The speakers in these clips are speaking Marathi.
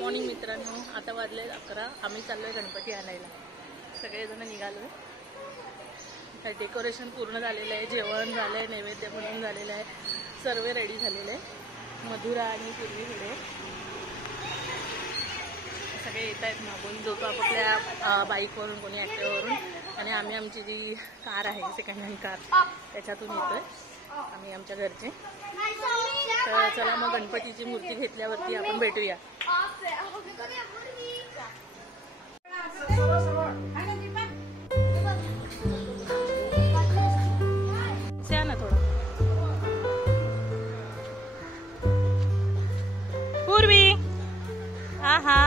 मॉर्निंग मित्रांनो, आता वाजले 11. आम्ही चाललोय गणपती आणायला. सगळेजण निघालोय. काय डेकोरेशन पूर्ण झालेलं आहे, जेवण झालंय, नैवेद्य बनवून झालेलं आहे, सर्व रेडी झालेलं आहे. मधुरा आणि पूर्वी पुढे सगळे येत आहेत मागून, जो तो आपापल्या बाईकवरून, कोणी ॲक्टिवावरून, आणि आम्ही आमची जी कार आहे सेकंड हँड कार त्याच्यातून येतोय आम्ही आमच्या घरचे. तर चला मग गणपतीची मूर्ती घेतल्यावरती आपण भेटूया. ना थोडं पूर्वी. आहा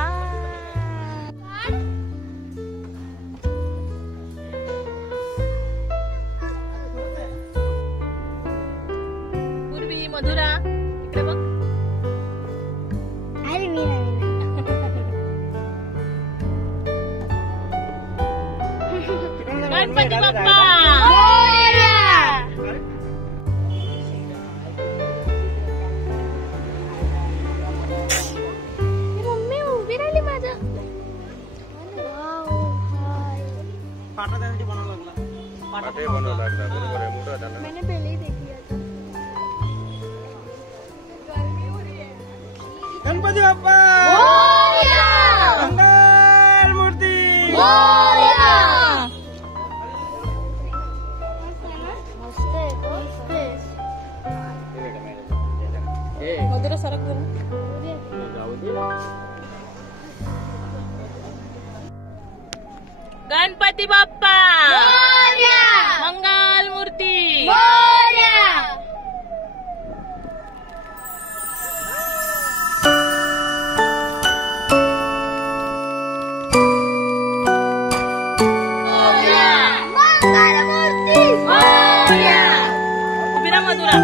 पूर्वी, मधुरा इकडे बघ. गणपती बाप्पा मैंने पहले ही देख लिया था. गणपति बाप्पा मंगल मूर्ति. मधुरा सरक जरा. गणपती बाप्पा मंगल मूर्ती. उभी राहा मधुरा.